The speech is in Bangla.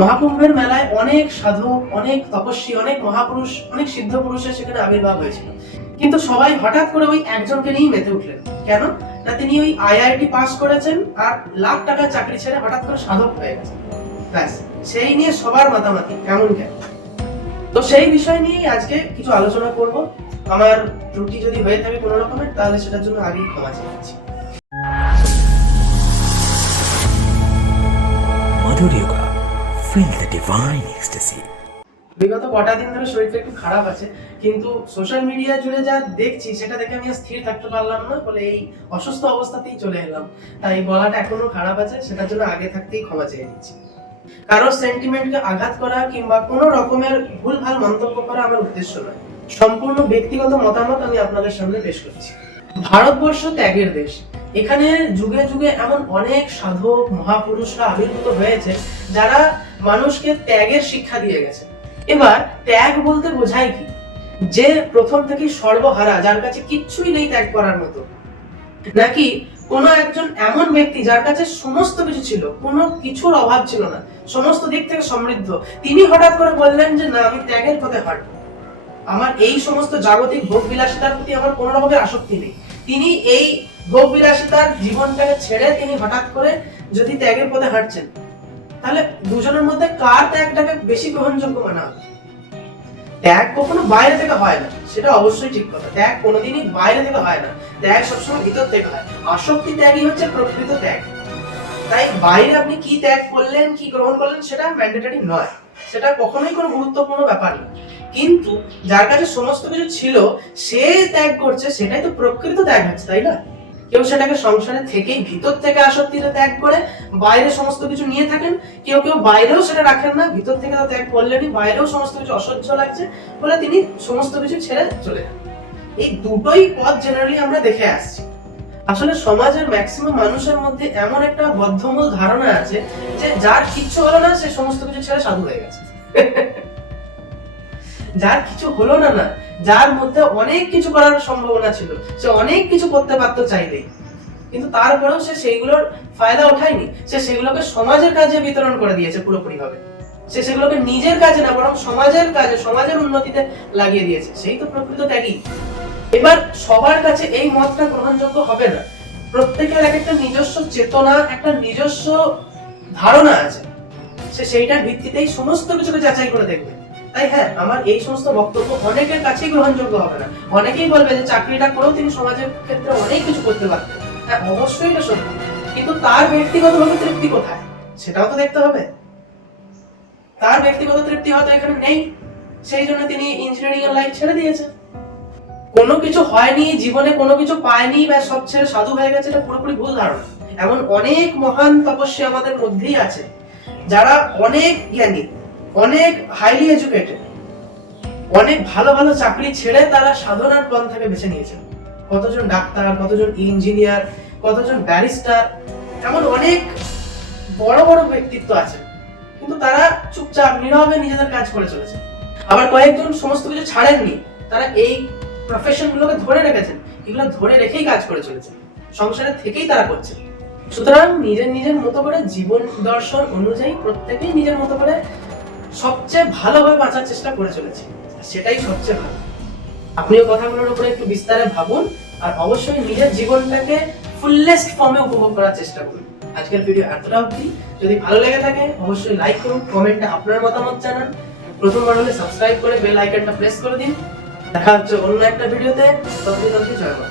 মহাকুম্ভের মেলায় অনেক সাধক, অনেক তপস্বী, অনেক মহাপুরুষ, অনেক সিদ্ধ পুরুষের সেখানে আবির্ভাব হয়েছিল। কিন্তু সবাই হঠাৎ করে ওই একজনকে নিয়েই মেতে উঠলেন। কেন না, তিনি ওই আইআইটি পাস করেছেন আর লাখ টাকার চাকরি ছেড়ে হঠাৎ করে সাধক হয়ে গেছেন। ব্যাস, সেই নিয়ে সবার মাতামাতি কেমন কেন। তো সেই বিষয় নিয়েই আজকে কিছু আলোচনা করব। আমার ত্রুটি যদি হয়ে থাকে কোনো রকমের, তাহলে সেটার জন্য আগেই ক্ষমা চেয়ে নিচ্ছি। Madhur Yoga, feel the divine ecstasy. বিগত কটা দিন ধরে শরীরটা একটু খারাপ আছে, কিন্তু সোশ্যাল মিডিয়া জুড়ে যা দেখছি সেটা দেখে আমি স্থির থাকতে পারলাম না বলে এই অসুস্থ অবস্থাতেই চলে এলাম। তাই গলাটা এখনো খারাপ আছে, সেটার জন্য আগে থাকতেই ক্ষমা চেয়ে নিচ্ছি। কারোর সেন্টিমেন্টকে আঘাত করা কিংবা কোনো রকমের ভুলভাল মন্তব্য করা আমার উদ্দেশ্য নয়। সম্পূর্ণ ব্যক্তিগত মতামত আমি আপনাদের সামনে পেশ করছি। ভারতবর্ষ ত্যাগের দেশ। এখানে যুগে যুগে এমন অনেক সাধক মহাপুরুষরা আবির্ভূত হয়েছে যারা মানুষকে ত্যাগের শিক্ষা দিয়ে গেছে। এবার ত্যাগ বলতে বোঝায় কি? যে প্রথম থেকে সর্বহারা, যার কাছে কিচ্ছুই নেই ত্যাগ করার মতো, নাকি কোন একজন এমন ব্যক্তি যার কাছে সমস্ত কিছু ছিল, কোনো কিছুর অভাব ছিল না, সমস্ত দিক থেকে সমৃদ্ধ, তিনি হঠাৎ করে বললেন যে না, আমি ত্যাগের পথে হাঁটবো, আমার এই সমস্ত জাগতিক ভোগ বিলাসিতার প্রতি আমার কোনো রকমের আসক্তি নেই। তিনি এই ভোগ বিলাসিতার জীবনটাকে ছেড়ে তিনি হঠাৎ করে যদি ত্যাগের পথে হাঁটছেন, তাহলে দুজনের মধ্যে কার ত্যাগটাকে বেশি গ্রহণযোগ্য মানা হবে? ত্যাগ কখনো বাইরে থেকে হয় না, সেটা অবশ্যই ঠিক কথা। ত্যাগ কোনোদিনই বাইরে থেকে হয় না, ত্যাগ সবসময় ভিতর থেকে হয়। আসক্তি ত্যাগই হচ্ছে প্রকৃত ত্যাগ। তাই বাইরে আপনি কি ত্যাগ করলেন, কি গ্রহণ করলেন, সেটা ম্যান্ডেটরি নয়, সেটা কখনোই কোনো গুরুত্বপূর্ণ ব্যাপার না। কিন্তু যার কাছে সমস্ত কিছু ছিল সে ত্যাগ করছে, সেটাই তো প্রকৃত ত্যাগ হচ্ছে, তাই না? কেউ সেটাকে সংসারে থেকেই ভিতর থেকে আসক্তিতে ত্যাগ করে বাইরে সমস্ত কিছু নিয়ে থাকেন, কেউ কেউ বাইরেও সেটা রাখেন না, ভিতর থেকে তো ত্যাগ করলেনই, বাইরেও সমস্ত কিছু অসহ্য লাগছে বলে তিনি সমস্ত কিছু ছেড়ে চলে যান। এই দুটোই পথ জেনারেলি আমরা দেখে আসছি। আসলে সমাজের ম্যাক্সিমাম মানুষের মধ্যে এমন একটা বদ্ধমূল ধারণা আছে যে যার কিচ্ছু হলো না সে সমস্ত কিছু ছেড়ে সাধু হয়ে গেছে। যার কিছু হলো না, যার মধ্যে অনেক কিছু করার সম্ভাবনা ছিল, সে অনেক কিছু করতে পারতো চাইলেই, কিন্তু তারপরেও সে সেইগুলোর ফায়দা ওঠায়নি। সে সেগুলোকে সমাজের কাজে বিতরণ করে দিয়েছে পুরোপুরি ভাবে। সে সেগুলোকে নিজের কাজে না, বরং সমাজের কাজে, সমাজের উন্নতিতে লাগিয়ে দিয়েছে। সেই তো প্রকৃত ত্যাগী। এবার সবার কাছে এই মতটা গ্রহণযোগ্য হবে না। প্রত্যেকের এক একটা নিজস্ব চেতনা, একটা নিজস্ব ধারণা আছে, সে সেইটার ভিত্তিতেই সমস্ত কিছুকে যাচাই করে দেখবে। তাই হ্যাঁ, আমার এই সমস্ত বক্তব্য অনেকের কাছেই গ্রহণযোগ্য হবে না। অনেকেই বলবে যে চাকরিটা করেও তিনি সমাজের ক্ষেত্রে অনেক কিছু করতে পারতেন। হ্যাঁ, অবশ্যই এটা সত্যি, কিন্তু তার ব্যক্তিগতভাবে তৃপ্তি কোথায় সেটাও তো দেখতে হবে। তার ব্যক্তিগত তৃপ্তি হয়তো এখানে নেই, সেই জন্য তিনি ইঞ্জিনিয়ারিং এর লাইফ ছেড়ে দিয়েছেন। কোনো কিছু হয়নি জীবনে, কোনো কিছু পায়নি বা সব ছেড়ে সাধু হয়ে গেছে, এটা পুরোপুরি ভুল ধারণা। এমন অনেক মহান তপস্বী আমাদের মধ্যেই আছে যারা অনেক জ্ঞানী, অনেক হাইলি এডুকেটেড, অনেক ভালো ভালো চাকরি ছেড়ে তারা সাধনার পন্থাকে বেছে নিয়েছেন। কতজন ডাক্তার, কতজন ইঞ্জিনিয়ার, কতজন ব্যারিস্টার, এমন অনেক বড় বড় ব্যক্তিত্ব আছে, কিন্তু তারা চুপচাপ নীরবে নিজেদের কাজ করে চলেছে। আবার কয়েকজন সমস্ত কিছু ছাড়েননি, তারা এই প্রফেশন গুলোকে ধরে রেখেছেন, এগুলো ধরে রেখেই কাজ করে চলেছে, সংসারে থেকেই তারা করছে। সুতরাং নিজের নিজের মতো করে জীবন দর্শন অনুযায়ী প্রত্যেকেই নিজের মতো করে সবচেয়ে ভালোভাবে বাঁচার চেষ্টা করে চলেছে, সেটাই সবচেয়ে ভালো। আপনিও কথাগুলোর উপরে একটু বিস্তারে ভাবুন, আর অবশ্যই নিজের জীবনটাকে ফুললেস্ট ফর্মে উপভোগ করার চেষ্টা করুন। আজকের ভিডিও এতটা অবধি। যদি ভালো লেগে থাকে অবশ্যই লাইক করুন, কমেন্টে আপনার মতামত জানান, প্রথমবার হলে সাবস্ক্রাইব করে বেল আইকনটা প্রেস করে দিন। দেখা হচ্ছে অন্য একটা ভিডিওতে। ততদিন অবধি জয় মা।